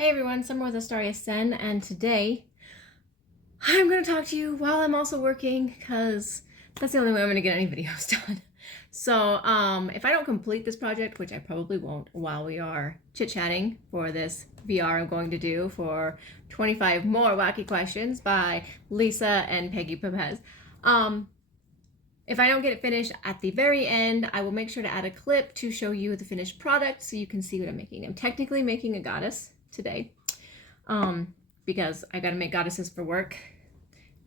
Hey everyone, Summer with Astaria Sen, and today I'm going to talk to you while I'm also working because that's the only way I'm going to get any videos done. So if I don't complete this project, which I probably won't while we are chit-chatting for this VR I'm going to do for 25 more wacky questions by Lisa and Peggy Pepez. If I don't get it finished at the very end, I will make sure to add a clip to show you the finished product so you can see what I'm making. I'm technically making a goddess today. Because I gotta make goddesses for work.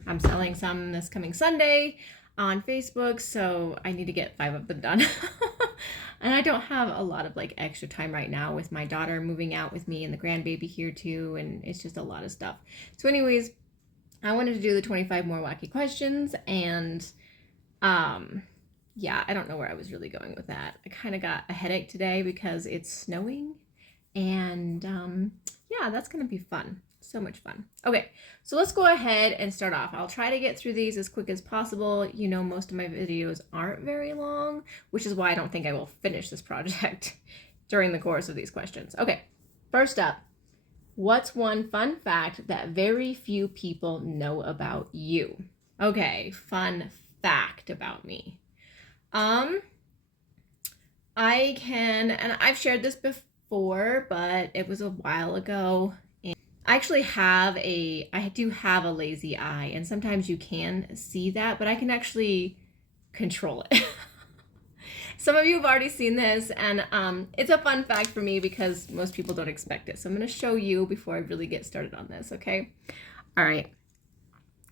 I'm selling some this coming Sunday on Facebook, so I need to get 5 of them done. And I don't have a lot of like extra time right now with my daughter moving out with me and the grandbaby here too, and it's just a lot of stuff. So anyways, I wanted to do the 25 more wacky questions, and yeah, I don't know where I was really going with that. I kind of got a headache today because it's snowing, and yeah, that's gonna be fun. So much fun. Okay, so let's go ahead and start off. I'll try to get through these as quick as possible. You know, most of my videos aren't very long, which is why I don't think I will finish this project during the course of these questions. Okay, first up, what's one fun fact that very few people know about you? Okay, fun fact about me. I can, and I've shared this before, but it was a while ago. And I do have a lazy eye, and sometimes you can see that, but I can actually control it. Some of you have already seen this, and it's a fun fact for me because most people don't expect it. So I'm going to show you before I really get started on this, okay? All right.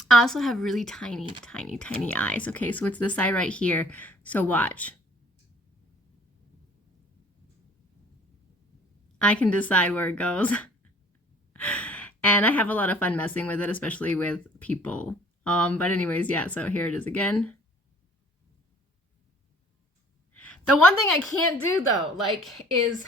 I also have really tiny, tiny, tiny eyes, okay? So it's this eye right here. So watch. I can decide where it goes. And I have a lot of fun messing with it, especially with people. But anyways, yeah, so here it is again. The one thing I can't do though, is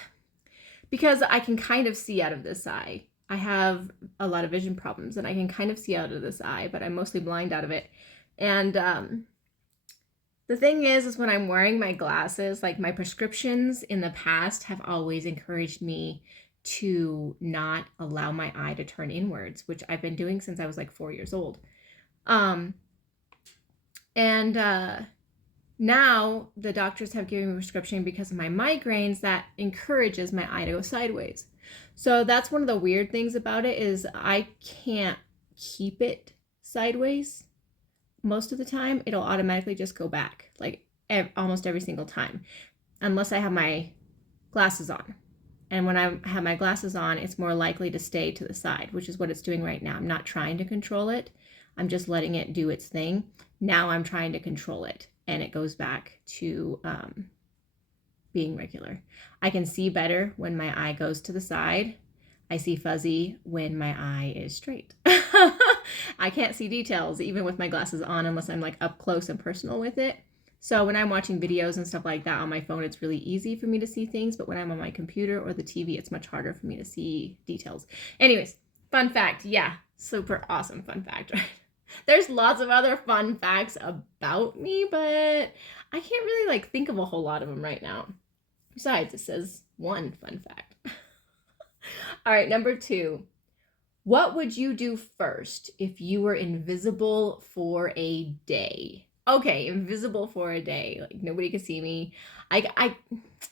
because I can kind of see out of this eye. I have a lot of vision problems and I can kind of see out of this eye, but I'm mostly blind out of it. And the thing is when I'm wearing my glasses, like my prescriptions in the past have always encouraged me to not allow my eye to turn inwards, which I've been doing since I was like 4 years old. Now the doctors have given me a prescription because of my migraines that encourages my eye to go sideways. So that's one of the weird things about it is I can't keep it sideways most of the time. It'll automatically just go back, like almost every single time, unless I have my glasses on. And when I have my glasses on, it's more likely to stay to the side, which is what it's doing right now. I'm not trying to control it. I'm just letting it do its thing. Now I'm trying to control it, and it goes back to being regular. I can see better when my eye goes to the side. I see fuzzy when my eye is straight. I can't see details even with my glasses on unless I'm like up close and personal with it. So when I'm watching videos and stuff like that on my phone, it's really easy for me to see things. But when I'm on my computer or the TV, it's much harder for me to see details. Anyways, fun fact. Yeah, super awesome fun fact, right? There's lots of other fun facts about me, but I can't really like think of a whole lot of them right now. Besides, it says one fun fact. All right, number 2. What would you do first if you were invisible for a day? Okay, invisible for a day. Like nobody could see me. I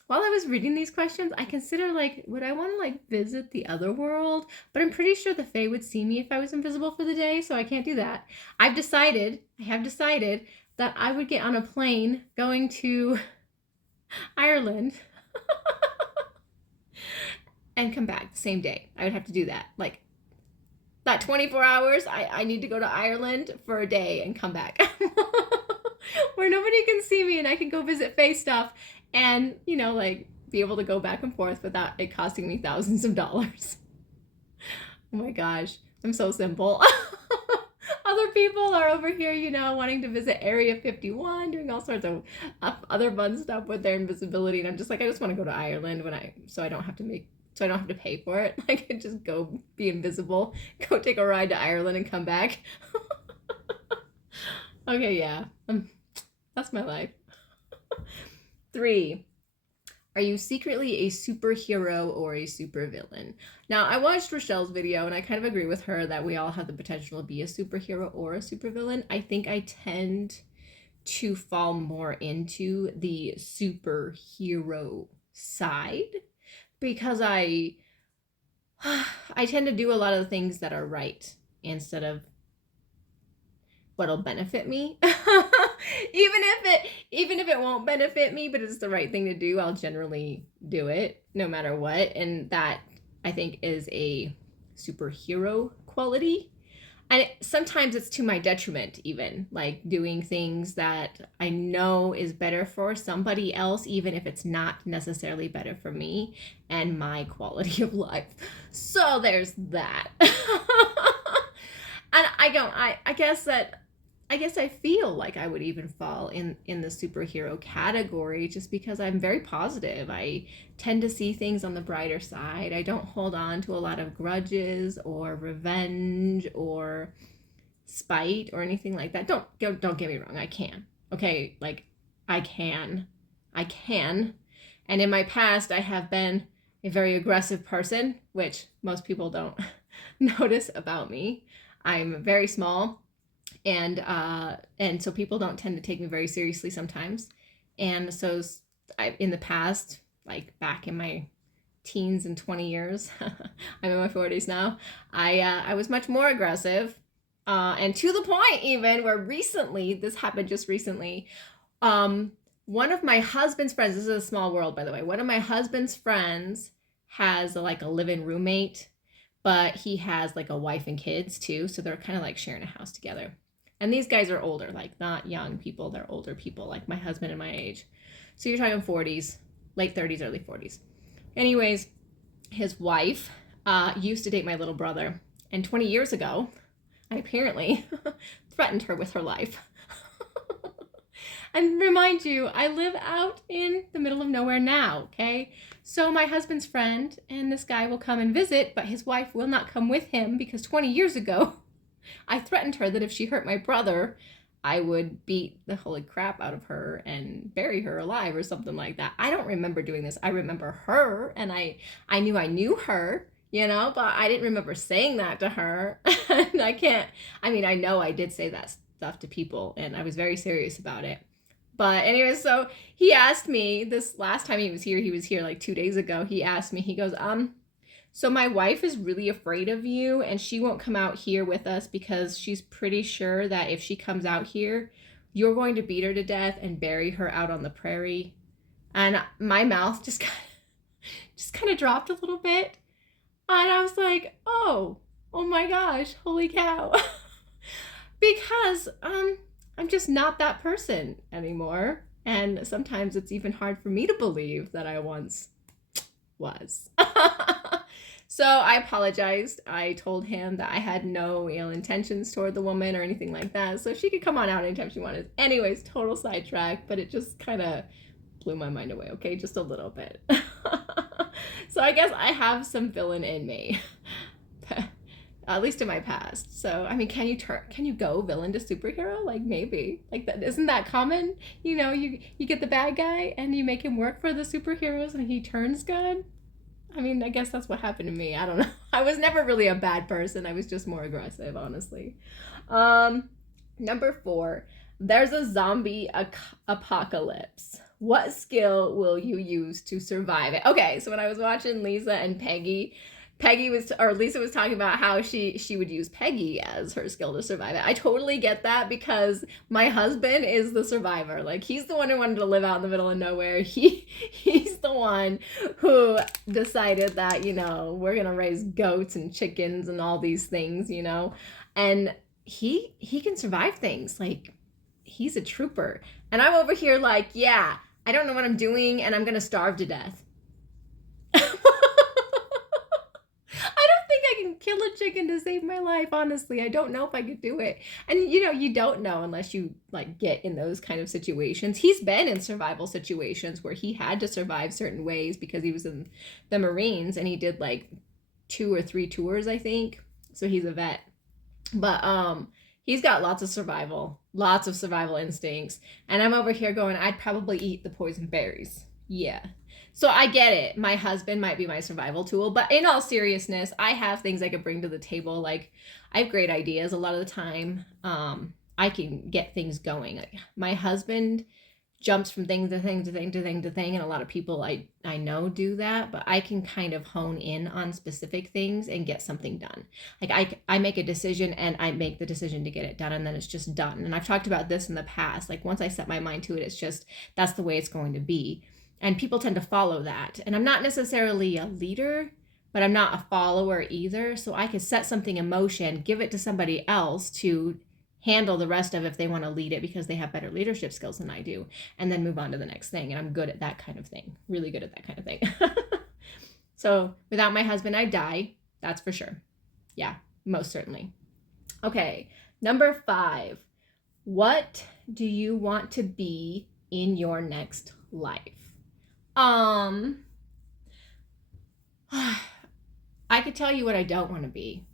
while I was reading these questions, I consider like, would I want to like visit the other world? But I'm pretty sure the Fae would see me if I was invisible for the day, so I can't do that. I have decided that I would get on a plane going to Ireland and come back the same day. I would have to do that. Like that 24 hours, I need to go to Ireland for a day and come back. Where nobody can see me and I can go visit Fae stuff and, you know, like be able to go back and forth without it costing me thousands of dollars. Oh my gosh, I'm so simple. Other people are over here, you know, wanting to visit Area 51, doing all sorts of other fun stuff with their invisibility. And I'm just like, I just want to go to Ireland so I don't have to pay for it. I could just go be invisible, go take a ride to Ireland and come back. Okay, yeah. That's my life. 3. Are you secretly a superhero or a supervillain? Now, I watched Rochelle's video and I kind of agree with her that we all have the potential to be a superhero or a supervillain. I think I tend to fall more into the superhero side because I tend to do a lot of the things that are right instead of what'll benefit me. even if it won't benefit me, but it's the right thing to do, I'll generally do it no matter what. And that, I think, is a superhero quality. And sometimes it's to my detriment, even like doing things that I know is better for somebody else, even if it's not necessarily better for me and my quality of life. So there's that. And I guess I feel like I would even fall in the superhero category just because I'm very positive. I tend to see things on the brighter side. I don't hold on to a lot of grudges or revenge or spite or anything like that. Don't get me wrong. I can. Okay, like I can. And in my past, I have been a very aggressive person, which most people don't notice about me. I'm very small, and so people don't tend to take me very seriously sometimes. And so in the past, like back in my teens and 20 years, I'm in my 40s now, I was much more aggressive, and to the point even where recently, this happened just recently, one of my husband's friends, this is a small world by the way, one of my husband's friends has like a live-in roommate, but he has like a wife and kids too, so they're kind of like sharing a house together. And these guys are older, like not young people, they're older people, like my husband and my age. So you're talking 40s, late 30s, early 40s. Anyways, his wife used to date my little brother. And 20 years ago, I apparently threatened her with her life. And remind you, I live out in the middle of nowhere now, okay? So my husband's friend and this guy will come and visit, but his wife will not come with him because 20 years ago, I threatened her that if she hurt my brother, I would beat the holy crap out of her and bury her alive or something like that. I don't remember doing this. I remember her, and I knew her, you know, but I didn't remember saying that to her. And I know I did say that stuff to people, and I was very serious about it. But anyway, so he asked me this last time he was here like 2 days ago. He asked me, he goes, so my wife is really afraid of you and she won't come out here with us because she's pretty sure that if she comes out here, you're going to beat her to death and bury her out on the prairie. And my mouth just kind of dropped a little bit. And I was like, oh my gosh, holy cow. Because I'm just not that person anymore. And sometimes it's even hard for me to believe that I once was. So I apologized. I told him that I had no ill intentions toward the woman or anything like that. So she could come on out anytime she wanted. Anyways, total sidetrack, but it just kind of blew my mind away, okay? Just a little bit. So I guess I have some villain in me. At least in my past. So, I mean, can you go villain to superhero? Like, maybe. Like, that isn't that common? You know, you get the bad guy and you make him work for the superheroes and he turns good. I mean, I guess that's what happened to me. I don't know. I was never really a bad person. I was just more aggressive, honestly. Number 4, there's a zombie apocalypse. What skill will you use to survive it? Okay, so when I was watching Lisa and Lisa was talking about how she would use Peggy as her skill to survive it. I totally get that because my husband is the survivor. Like, he's the one who wanted to live out in the middle of nowhere. He's the one who decided that, you know, we're gonna raise goats and chickens and all these things, you know, and he can survive things. Like, he's a trooper, and I'm over here like, yeah, I don't know what I'm doing, and I'm gonna starve to death. Kill a chicken to save my life. Honestly, I don't know if I could do it. And you know, you don't know unless you like get in those kind of situations. He's been in survival situations where he had to survive certain ways because he was in the Marines and he did like 2 or 3 tours, I think. So he's a vet. But he's got lots of survival instincts. And I'm over here going, I'd probably eat the poison berries. Yeah. So I get it. My husband might be my survival tool, but in all seriousness, I have things I could bring to the table. Like, I have great ideas a lot of the time. I can get things going. Like, my husband jumps from thing to thing to thing to thing to thing, and a lot of people I know do that, but I can kind of hone in on specific things and get something done. Like, I make a decision and I make the decision to get it done, and then it's just done. And I've talked about this in the past. Like, once I set my mind to it, it's just, that's the way it's going to be. And people tend to follow that. And I'm not necessarily a leader, but I'm not a follower either. So I could set something in motion, give it to somebody else to handle the rest of it if they want to lead it because they have better leadership skills than I do, and then move on to the next thing. And I'm good at that kind of thing. Really good at that kind of thing. So without my husband, I'd die. That's for sure. Yeah, most certainly. Okay, number 5. What do you want to be in your next life? I could tell you what I don't want to be.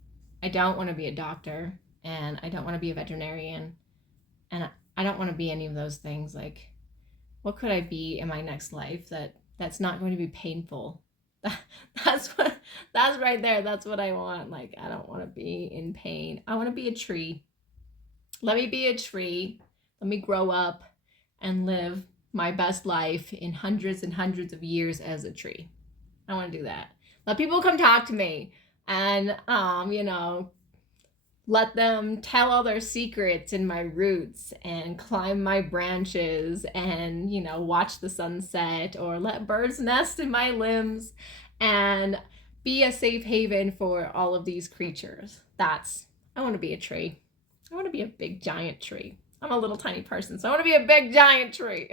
I don't want to be a doctor, and I don't want to be a veterinarian, and I don't want to be any of those things. Like, what could I be in my next life that's not going to be painful? That's right there. That's what I want. Like, I don't want to be in pain. I want to be a tree. Let me be a tree. Let me grow up and live my best life in hundreds and hundreds of years as a tree. I want to do that. Let people come talk to me and, let them tell all their secrets in my roots and climb my branches and, watch the sunset, or let birds nest in my limbs and be a safe haven for all of these creatures. I want to be a tree. I want to be a big giant tree. I'm a little tiny person, so I want to be a big giant tree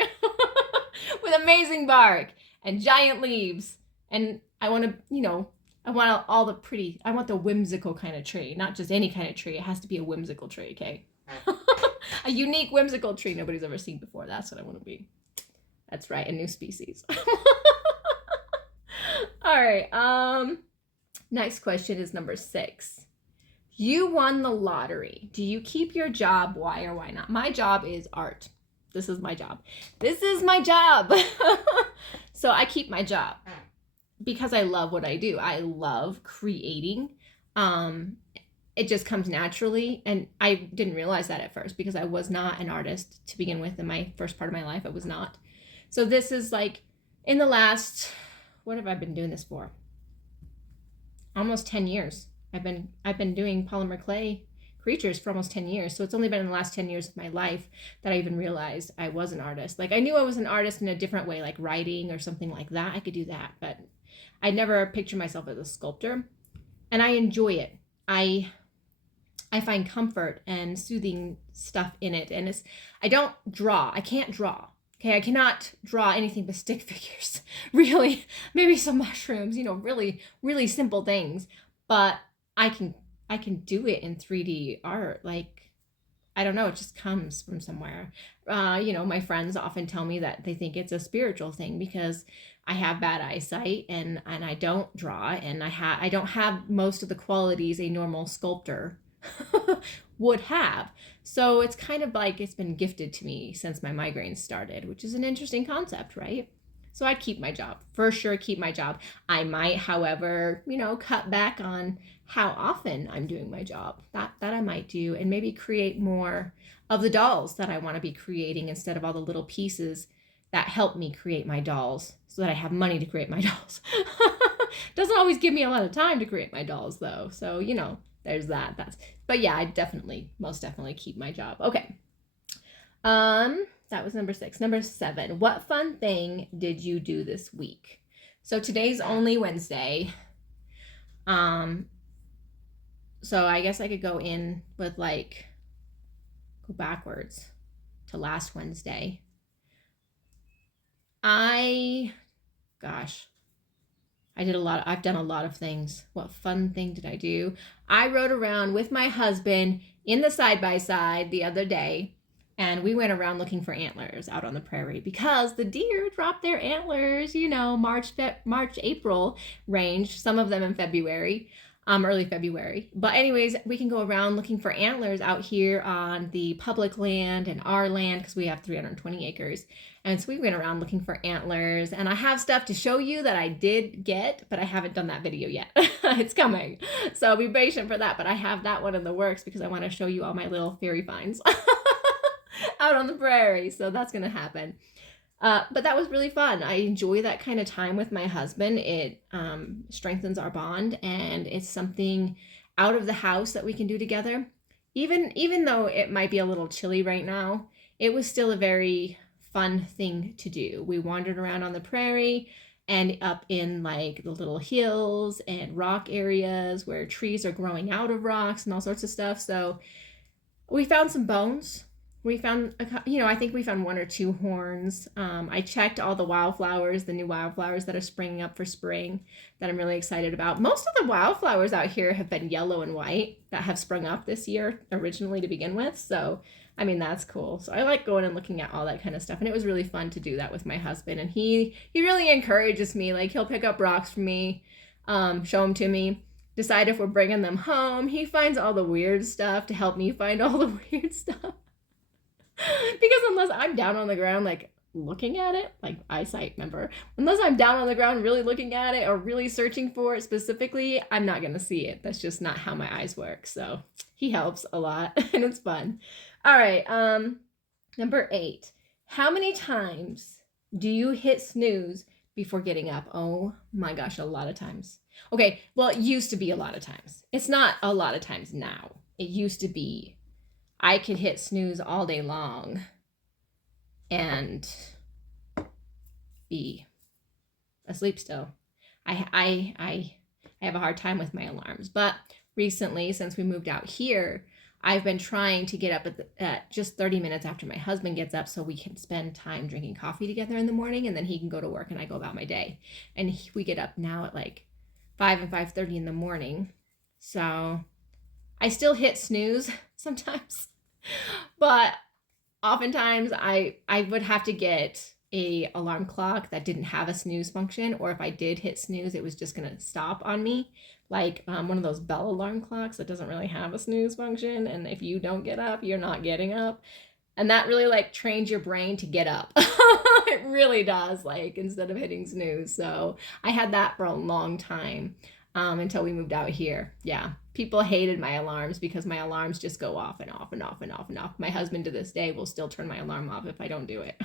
with amazing bark and giant leaves. And I want to, I want the whimsical kind of tree, not just any kind of tree. It has to be a whimsical tree, okay? A unique whimsical tree nobody's ever seen before. That's what I want to be. That's right, a new species. All right, next question is number 6. You won the lottery. Do you keep your job? Why or why not? My job is art. This is my job. This is my job. So I keep my job because I love what I do. I love creating. It just comes naturally. And I didn't realize that at first because I was not an artist to begin with. In my first part of my life, I was not. So this is like in the last, what have I been doing this for? Almost 10 years. I've been doing polymer clay creatures for almost 10 years. So it's only been in the last 10 years of my life that I even realized I was an artist. Like, I knew I was an artist in a different way, like writing or something like that. I could do that, but I never pictured myself as a sculptor. And I enjoy it. I find comfort and soothing stuff in it. And I don't draw. I can't draw. Okay, I cannot draw anything but stick figures. Really, maybe some mushrooms, really, really simple things. But I can do it in 3D art. Like, I don't know, it just comes from somewhere. My friends often tell me that they think it's a spiritual thing because I have bad eyesight and I don't draw, and I don't have most of the qualities a normal sculptor would have. So it's kind of like it's been gifted to me since my migraines started, which is an interesting concept, right? So I'd keep my job, for sure keep my job. I might, however, cut back on how often I'm doing my job. That I might do, and maybe create more of the dolls that I want to be creating instead of all the little pieces that help me create my dolls so that I have money to create my dolls. Doesn't always give me a lot of time to create my dolls though. So, there's that. But yeah, I most definitely keep my job. Okay. That was number 6. Number 7, what fun thing did you do this week? So today's only Wednesday. So I guess I could go in with go backwards to last Wednesday. I've done a lot of things. What fun thing did I do? I rode around with my husband in the side-by-side the other day, and we went around looking for antlers out on the prairie because the deer drop their antlers, March, April range, some of them in February. early February. But anyways, we can go around looking for antlers out here on the public land and our land because we have 320 acres. And so we went around looking for antlers, and I have stuff to show you that I did get, but I haven't done that video yet. It's coming. So be patient for that, but I have that one in the works because I want to show you all my little fairy finds out on the prairie. So that's going to happen. But that was really fun. I enjoy that kind of time with my husband. It strengthens our bond, and it's something out of the house that we can do together. Even though it might be a little chilly right now, it was still a very fun thing to do. We wandered around on the prairie and up in like the little hills and rock areas where trees are growing out of rocks and all sorts of stuff. So we found some bones. We found, I think we found 1 or 2 horns. I checked all the wildflowers, the new wildflowers that are springing up for spring that I'm really excited about. Most of the wildflowers out here have been yellow and white that have sprung up this year originally to begin with. So, I mean, that's cool. So I like going and looking at all that kind of stuff. And it was really fun to do that with my husband. And he really encourages me. Like, he'll pick up rocks for me, show them to me, decide if we're bringing them home. He finds all the weird stuff to help me find all the weird stuff. Because unless I'm down on the ground, like looking at it, like eyesight, remember, unless I'm down on the ground really looking at it or really searching for it specifically, I'm not going to see it. That's just not how my eyes work. So he helps a lot and it's fun. All right. Number 8, how many times do you hit snooze before getting up? Oh my gosh, a lot of times. Okay. Well, it used to be a lot of times. It's not a lot of times now. It used to be. I could hit snooze all day long and be asleep still. I have a hard time with my alarms, but recently, since we moved out here, I've been trying to get up at just 30 minutes after my husband gets up so we can spend time drinking coffee together in the morning, and then he can go to work and I go about my day. And we get up now at like 5 and 5:30 in the morning. So I still hit snooze sometimes, but oftentimes I would have to get a alarm clock that didn't have a snooze function, or if I did hit snooze, it was just gonna stop on me, like one of those bell alarm clocks that doesn't really have a snooze function, and if you don't get up, you're not getting up, and that really like trains your brain to get up. It really does, like, instead of hitting snooze. So I had that for a long time. Until we moved out here. Yeah, people hated my alarms because my alarms just go off and off and off and off and off. My husband to this day will still turn my alarm off if I don't do it.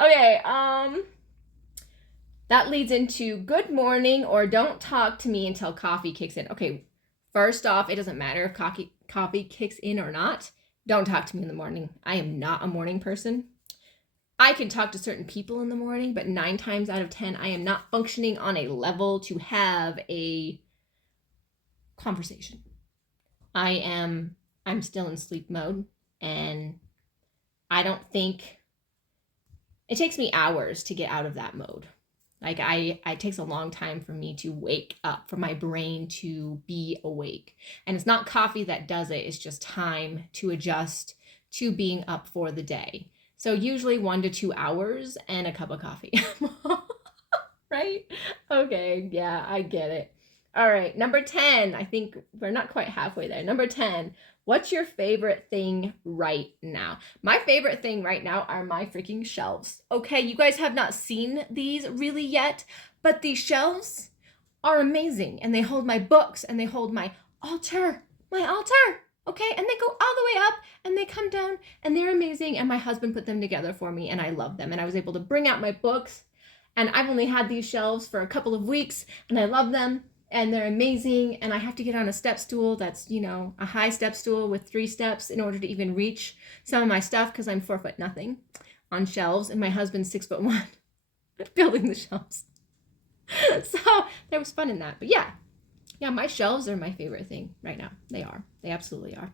Okay, that leads into good morning or don't talk to me until coffee kicks in. Okay, first off, it doesn't matter if coffee kicks in or not. Don't talk to me in the morning. I am not a morning person. I can talk to certain people in the morning, but 9 times out of 10, I am not functioning on a level to have a conversation. I'm still in sleep mode, and I don't think it takes me hours to get out of that mode. Like it takes a long time for me to wake up, for my brain to be awake. And it's not coffee that does it. It's just time to adjust to being up for the day. So usually 1 to 2 hours and a cup of coffee. Right? Okay, yeah, I get it. All right, number 10. I think we're not quite halfway there. Number 10. What's your favorite thing right now? My favorite thing right now are my freaking shelves. Okay, you guys have not seen these really yet, but these shelves are amazing. And they hold my books and they hold my altar. Okay, and they go all the way up and they come down and they're amazing. And my husband put them together for me and I love them. And I was able to bring out my books, and I've only had these shelves for a couple of weeks and I love them and they're amazing. And I have to get on a step stool that's, a high step stool with 3 steps in order to even reach some of my stuff because I'm 4'0" on shelves and my husband's 6'1" building the shelves. So there was fun in that. But yeah, my shelves are my favorite thing right now. They are. They absolutely are.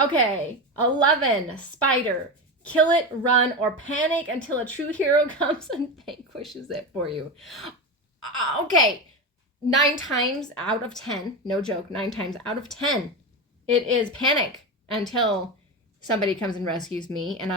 Okay, 11, spider. Kill it, run, or panic until a true hero comes and vanquishes it for you. Okay, 9 times out of 10, no joke, 9 times out of 10, it is panic until somebody comes and rescues me, and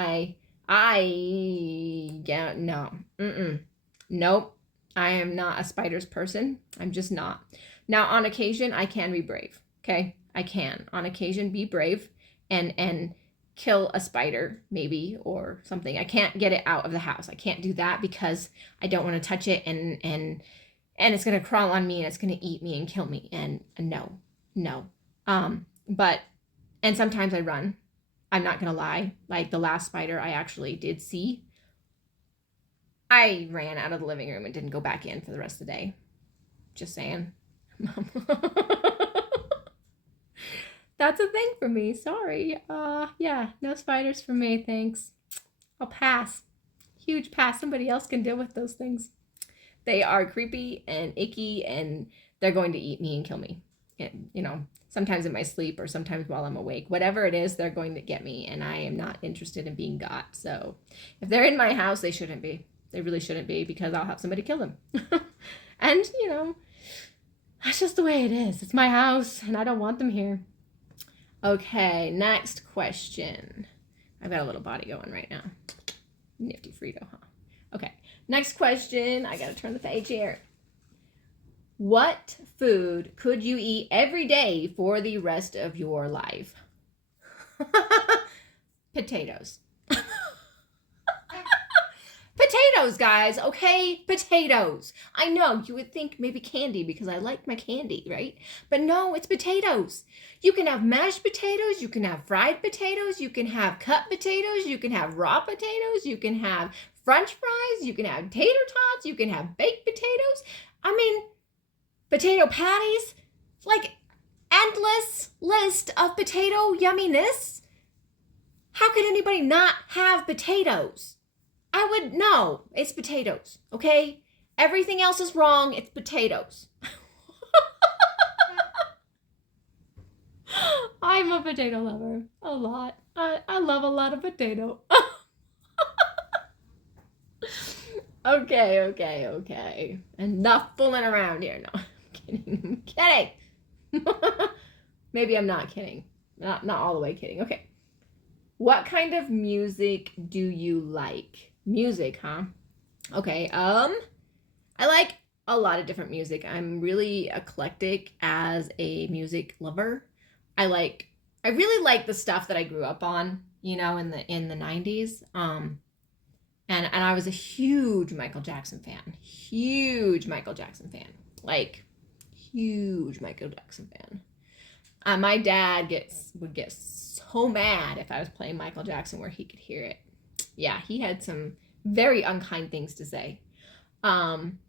nope, I am not a spiders person. I'm just not. Now, on occasion, I can be brave. Okay, I can on occasion be brave and kill a spider maybe or something. I can't get it out of the house. I can't do that because I don't want to touch it and it's gonna crawl on me and it's gonna eat me and kill me. And no. But and sometimes I run. I'm not gonna lie. Like the last spider I actually did see, I ran out of the living room and didn't go back in for the rest of the day. Just saying. That's a thing for me. Sorry. Yeah, no spiders for me, thanks. I'll pass. Huge pass. Somebody else can deal with those things. They are creepy and icky and they're going to eat me and kill me. And, you know, sometimes in my sleep or sometimes while I'm awake. Whatever it is, they're going to get me and I am not interested in being got. So if they're in my house, they shouldn't be. They really shouldn't be because I'll have somebody kill them. And, you know, that's just the way it is. It's my house and I don't want them here. Okay, next question. I've got a little body going right now. Nifty Frito, huh? Okay, next question. I gotta turn the page here. What food could you eat every day for the rest of your life? Potatoes. Potatoes, guys, okay? Potatoes. I know you would think maybe candy because I like my candy, right? But no, it's potatoes. You can have mashed potatoes, you can have fried potatoes, you can have cut potatoes, you can have raw potatoes, you can have French fries, you can have tater tots, you can have baked potatoes. I mean, potato patties, like endless list of potato yumminess. How could anybody not have potatoes? I would know. It's potatoes, okay? Everything else is wrong. It's potatoes. I'm a potato lover. A lot. I love a lot of potato. Okay. Enough fooling around here. No, I'm kidding. Maybe I'm not kidding. Not all the way kidding. Okay. What kind of music do you like? Music, huh? Okay. I like a lot of different music. I'm really eclectic as a music lover. I really like the stuff that I grew up on, you know, in the 90s. And I was a huge Michael Jackson fan. Like huge Michael Jackson fan. My dad would get so mad if I was playing Michael Jackson where he could hear it. Yeah, he had some very unkind things to say.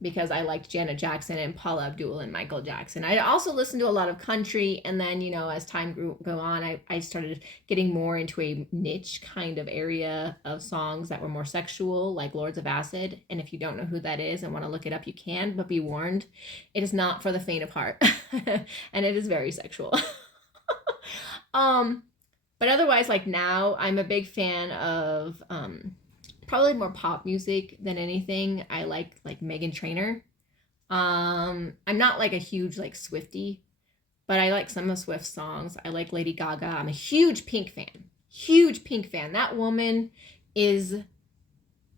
Because I liked Janet Jackson and Paula Abdul and Michael Jackson. I also listened to a lot of country, and then, you know, as time go on, I started getting more into a niche kind of area of songs that were more sexual, like Lords of Acid. And if you don't know who that is and want to look it up, you can, but be warned, it is not for the faint of heart. And it is very sexual. But otherwise, like now, I'm a big fan of probably more pop music than anything. I like Meghan Trainor. I'm not like a huge like Swiftie, but I like some of Swift's songs. I like Lady Gaga. I'm a huge Pink fan. That woman is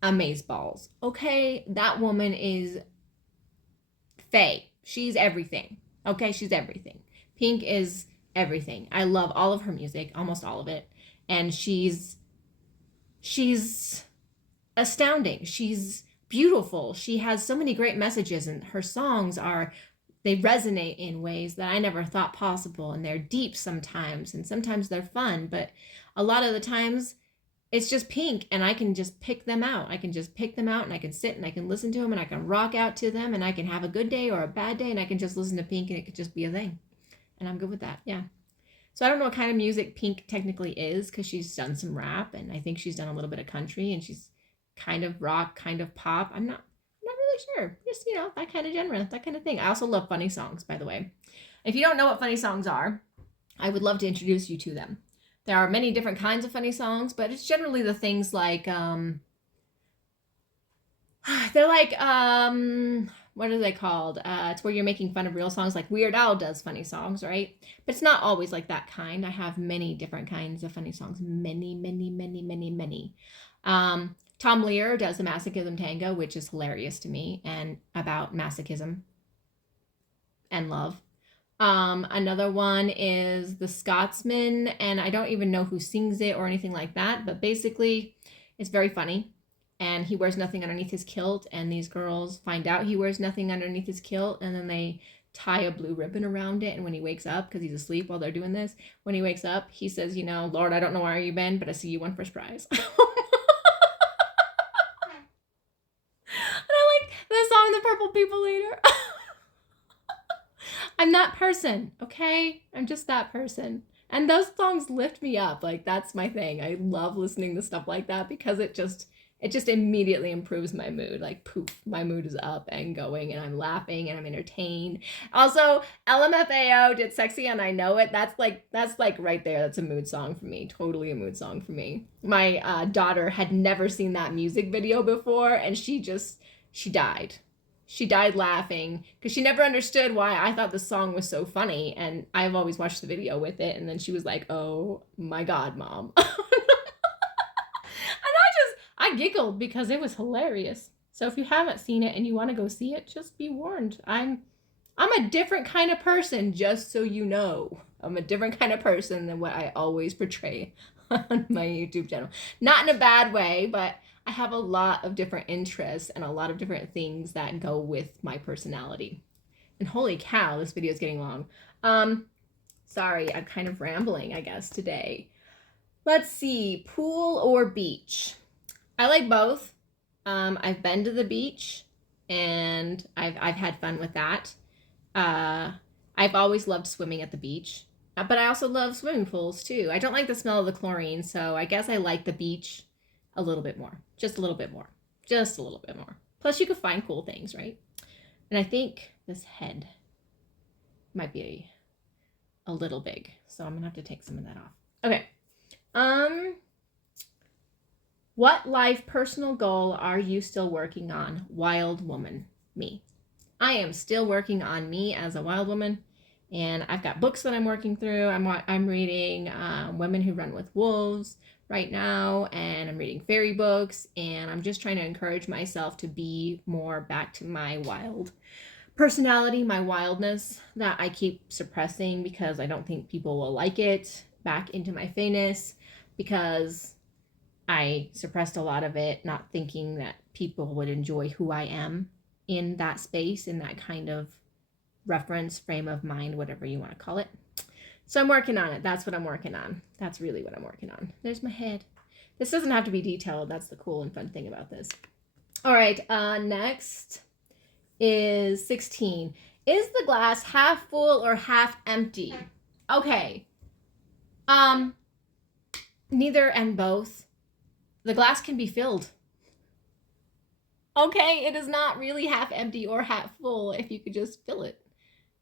amazeballs. Okay, that woman is Faye. She's everything. Okay, she's everything. Pink is everything. I love all of her music, almost all of it, and she's astounding. She's beautiful. She has so many great messages, and her songs they resonate in ways that I never thought possible, and they're deep sometimes, and sometimes they're fun, but a lot of the times it's just Pink, and I can just pick them out. And I can sit and I can listen to them, and I can rock out to them, and I can have a good day or a bad day, and I can just listen to Pink, and it could just be a thing, and I'm good with that. Yeah. So I don't know what kind of music Pink technically is, because she's done some rap, and I think she's done a little bit of country, and she's kind of rock, kind of pop. I'm not really sure. Just, you know, that kind of genre, that kind of thing. I also love funny songs, by the way. If you don't know what funny songs are, I would love to introduce you to them. There are many different kinds of funny songs, but it's generally the things like, they're like, what are they called? It's where you're making fun of real songs. Like Weird Al does funny songs, right? But it's not always like that kind. I have many different kinds of funny songs. Many. Tom Lehrer does the Masochism Tango, which is hilarious to me, and about masochism and love. Another one is The Scotsman, and I don't even know who sings it or anything like that, but basically it's very funny. And he wears nothing underneath his kilt, and these girls find out he wears nothing underneath his kilt, and then they tie a blue ribbon around it. And when he wakes up, because he's asleep while they're doing this, when he wakes up, he says, Lord, I don't know where you've been, but I see you won first prize. And I like the song The Purple People Eater. I'm that person, okay? I'm just that person. And those songs lift me up. Like, that's my thing. I love listening to stuff like that because it just immediately improves my mood. Like, poof, my mood is up and going, and I'm laughing and I'm entertained. Also, LMFAO did Sexy and I Know It. That's like right there. That's a mood song for me. Totally a mood song for me. My daughter had never seen that music video before, and she died. She died laughing because she never understood why I thought the song was so funny. And I've always watched the video with it. And then she was like, oh my God, Mom. And I giggled because it was hilarious. So if you haven't seen it and you want to go see it, just be warned. I'm a different kind of person, just so you know. I'm a different kind of person than what I always portray on my YouTube channel. Not in a bad way, but I have a lot of different interests and a lot of different things that go with my personality. And holy cow, this video is getting long. Sorry, I'm kind of rambling, I guess, today. Let's see, pool or beach? I like both. I've been to the beach and I've had fun with that. I've always loved swimming at the beach, but I also love swimming pools too. I don't like the smell of the chlorine, so I guess I like the beach a little bit more. Just a little bit more. Just a little bit more. Plus you could find cool things, right? And I think this head might be a little big, so I'm gonna have to take some of that off. Okay. What life personal goal are you still working on? Wild woman. Me. I am still working on me as a wild woman, and I've got books that I'm working through. I'm reading Women Who Run with Wolves right now, and I'm reading fairy books, and I'm just trying to encourage myself to be more back to my wild personality, my wildness that I keep suppressing because I don't think people will like it, back into my fayness because I suppressed a lot of it, not thinking that people would enjoy who I am in that space, in that kind of reference frame of mind, whatever you want to call it. So I'm working on it. That's what I'm working on. That's really what I'm working on. There's my head. This doesn't have to be detailed. That's the cool and fun thing about this. All right, next is 16. Is the glass half full or half empty? Okay. Neither and both. The glass can be filled. Okay, it is not really half empty or half full if you could just fill it.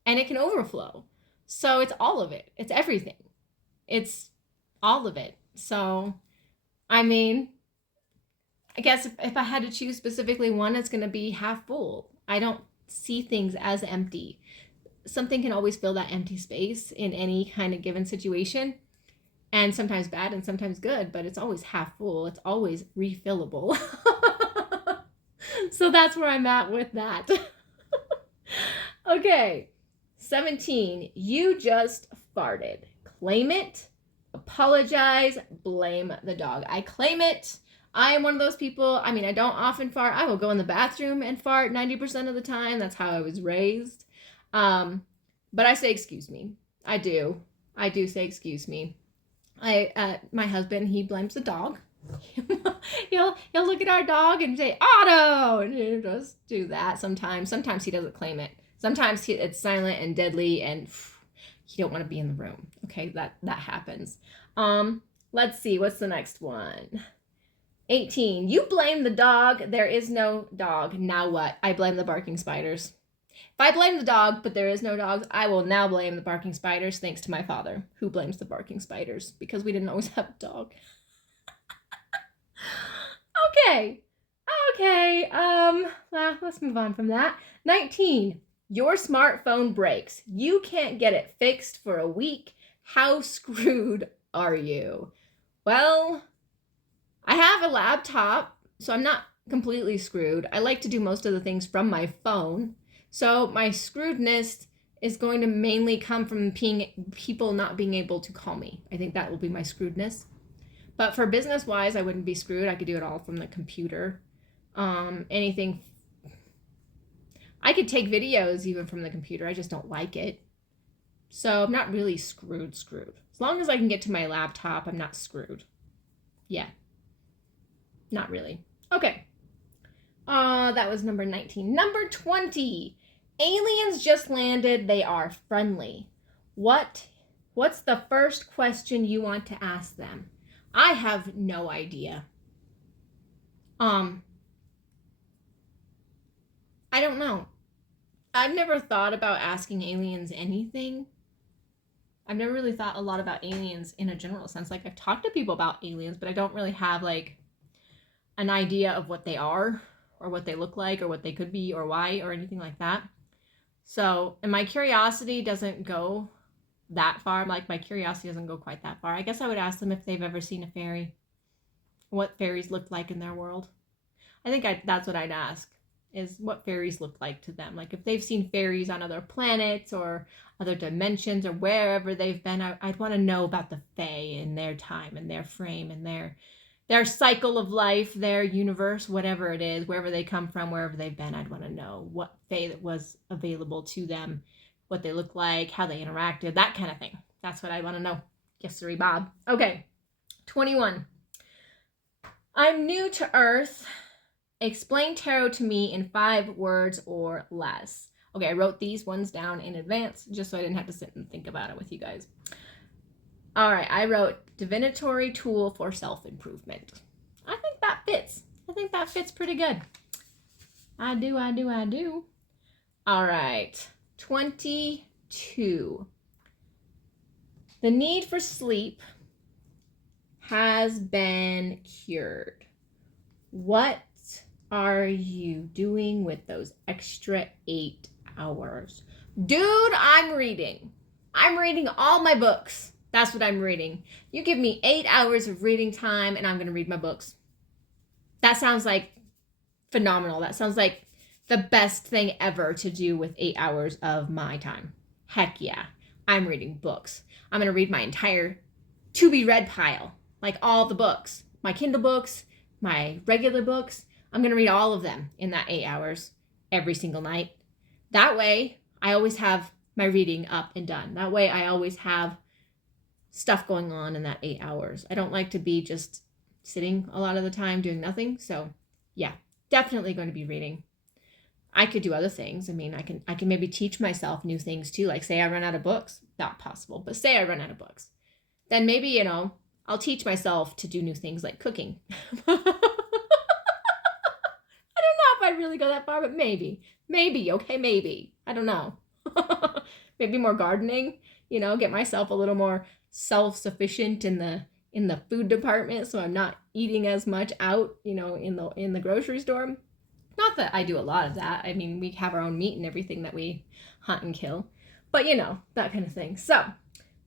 And it can overflow. So it's all of it. It's everything. It's all of it. So, I mean, I guess if I had to choose specifically one, it's going to be half full. I don't see things as empty. Something can always fill that empty space in any kind of given situation. And sometimes bad and sometimes good, but it's always half full. It's always refillable. So that's where I'm at with that. Okay. 17, you just farted. Claim it, apologize, blame the dog. I claim it. I am one of those people. I mean, I don't often fart. I will go in the bathroom and fart 90% of the time. That's how I was raised. But I say excuse me. I do say excuse me. My husband, he blames the dog. he'll look at our dog and say Otto, and he'll just do that sometimes. Sometimes he doesn't claim it. Sometimes it's silent and deadly, and he don't want to be in the room. Okay, that happens. Let's see, what's the next one? 18, you blame the dog. There is no dog. Now what? I blame the barking spiders. If I blame the dog, but there is no dogs, I will now blame the barking spiders, thanks to my father, who blames the barking spiders, because we didn't always have a dog. Okay. Let's move on from that. 19, your smartphone breaks. You can't get it fixed for a week. How screwed are you? Well, I have a laptop, so I'm not completely screwed. I like to do most of the things from my phone. So my screwedness is going to mainly come from people not being able to call me. I think that will be my screwedness. But for business wise, I wouldn't be screwed. I could do it all from the computer. Anything. I could take videos even from the computer. I just don't like it. So I'm not really screwed. As long as I can get to my laptop, I'm not screwed. Yeah. Not really. Okay. That was number 19. Number 20. Aliens just landed. They are friendly. What's the first question you want to ask them? I have no idea. I don't know. I've never thought about asking aliens anything. I've never really thought a lot about aliens in a general sense. Like, I've talked to people about aliens, but I don't really have like an idea of what they are or what they look like or what they could be or why or anything like that. So, and my curiosity doesn't go that far. Like, my curiosity doesn't go quite that far. I guess I would ask them if they've ever seen a fairy, what fairies look like in their world. I think that's what I'd ask, is what fairies look like to them. Like, if they've seen fairies on other planets or other dimensions or wherever they've been, I'd want to know about the fae in their time and their frame and their cycle of life, their universe, whatever it is, wherever they come from, wherever they've been. I'd want to know what fae that was available to them, what they look like, how they interacted, that kind of thing. That's what I want to know. Yes, sirree, Bob. Okay, 21. I'm new to Earth. Explain tarot to me in 5 words or less. Okay, I wrote these ones down in advance just so I didn't have to sit and think about it with you guys. All right, I wrote divinatory tool for self-improvement. I think that fits. I think that fits pretty good. I do. All right, 22. The need for sleep has been cured. What are you doing with those extra 8 hours? Dude, I'm reading all my books. That's what I'm reading. You give me 8 hours of reading time and I'm going to read my books. That sounds like phenomenal. That sounds like the best thing ever to do with 8 hours of my time. Heck yeah. I'm reading books. I'm going to read my entire to be read pile. Like all the books. My Kindle books, my regular books. I'm going to read all of them in that 8 hours every single night. That way, I always have my reading up and done. That way, I always have stuff going on in that 8 hours. I don't like to be just sitting a lot of the time doing nothing. So, yeah, definitely going to be reading. I could do other things. I mean, I can maybe teach myself new things too. Like, say I run out of books. Not possible, but say I run out of books. Then maybe, I'll teach myself to do new things like cooking. I really go that far, but maybe, okay, maybe. I don't know. Maybe more gardening, get myself a little more self-sufficient in the food department so I'm not eating as much out, in the grocery store. Not that I do a lot of that. I mean, we have our own meat and everything that we hunt and kill, but that kind of thing. So,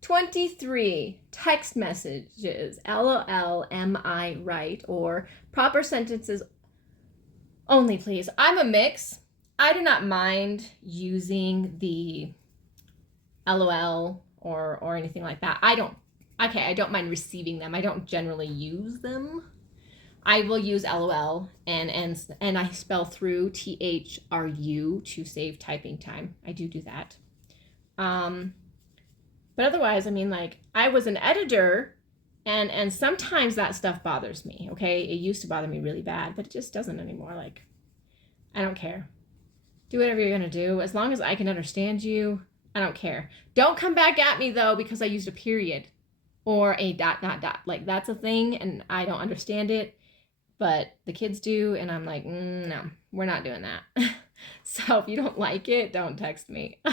23, text messages, LOL, am I right? Or proper sentences only, please. I'm a mix. I do not mind using the LOL or anything like that. I don't mind receiving them. I don't generally use them. I will use LOL and I spell through THRU to save typing time. I do that. But otherwise, I mean, like, I was an editor and sometimes that stuff bothers me, okay? It used to bother me really bad, but it just doesn't anymore. Like, I don't care. Do whatever you're going to do. As long as I can understand you, I don't care. Don't come back at me, though, because I used a period or a ... Like, that's a thing, and I don't understand it, but the kids do, and I'm like, no, we're not doing that. So if you don't like it, don't text me. I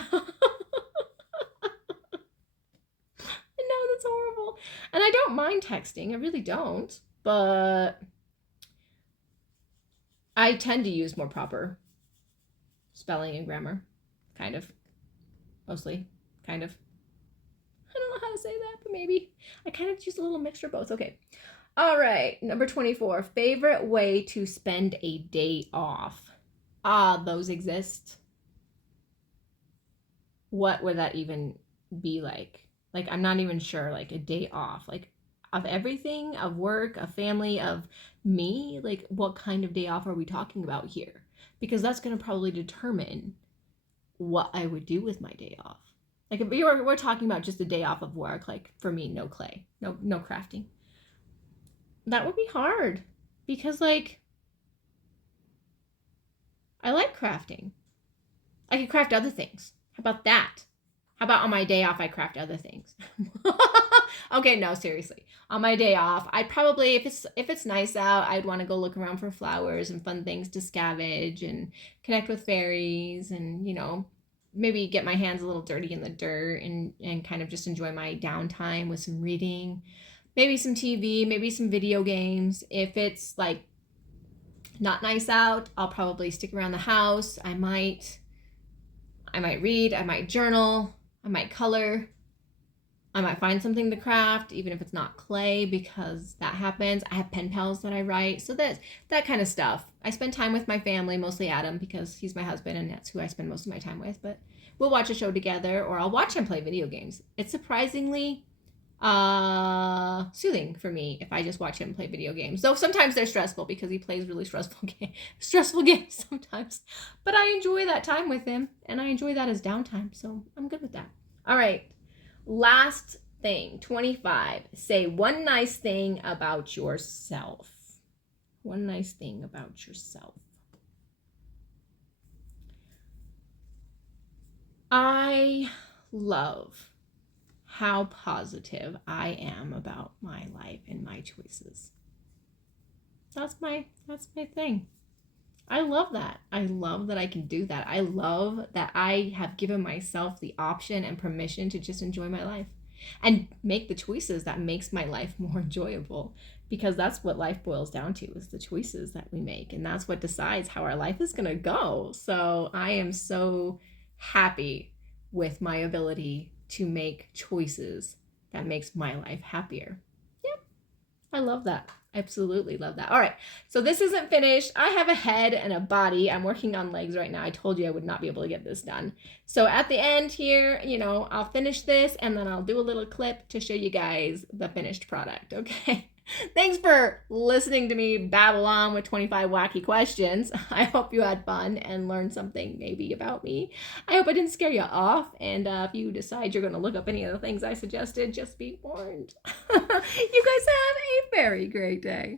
know, that's horrible. And I don't mind texting. I really don't. But I tend to use more proper spelling and grammar. Kind of. Mostly. Kind of. I don't know how to say that, but maybe. I kind of use a little mixture of both. Okay. All right. Number 24. Favorite way to spend a day off. Those exist. what would that even be like? Like, I'm not even sure, like a day off, like of everything, of work, of family, of me, like what kind of day off are we talking about here? Because that's going to probably determine what I would do with my day off. Like if we're talking about just a day off of work, like for me, no clay, no crafting. That would be hard because like I like crafting. I could craft other things. How about that? How about on my day off I craft other things? Okay, no, seriously. On my day off, I'd probably if it's nice out, I'd want to go look around for flowers and fun things to scavenge and connect with fairies and, maybe get my hands a little dirty in the dirt and kind of just enjoy my downtime with some reading, maybe some TV, maybe some video games. If it's like not nice out, I'll probably stick around the house. I might read, I might journal, I might color, I might find something to craft, even if it's not clay, because that happens. I have pen pals that I write, so that kind of stuff. I spend time with my family, mostly Adam, because he's my husband and that's who I spend most of my time with. But we'll watch a show together, or I'll watch him play video games. It's surprisingly soothing for me if I just watch him play video games. Though sometimes they're stressful because he plays really stressful games sometimes. But I enjoy that time with him, and I enjoy that as downtime, so I'm good with that. All right. Last thing, 25. Say one nice thing about yourself. One nice thing about yourself. I love how positive I am about my life and my choices. That's my thing. I love that. I love that I can do that. I love that I have given myself the option and permission to just enjoy my life and make the choices that makes my life more enjoyable, because that's what life boils down to, is the choices that we make, and that's what decides how our life is going to go. So I am so happy with my ability to make choices that makes my life happier. Yep. I love that. Absolutely love that. All right, so this isn't finished. I have a head and a body. I'm working on legs right now. I told you I would not be able to get this done. So at the end here, I'll finish this and then I'll do a little clip to show you guys the finished product, okay? Thanks for listening to me babble on with 25 wacky questions. I hope you had fun and learned something maybe about me. I hope I didn't scare you off. And if you decide you're going to look up any of the things I suggested, just be warned. You guys have a very great day.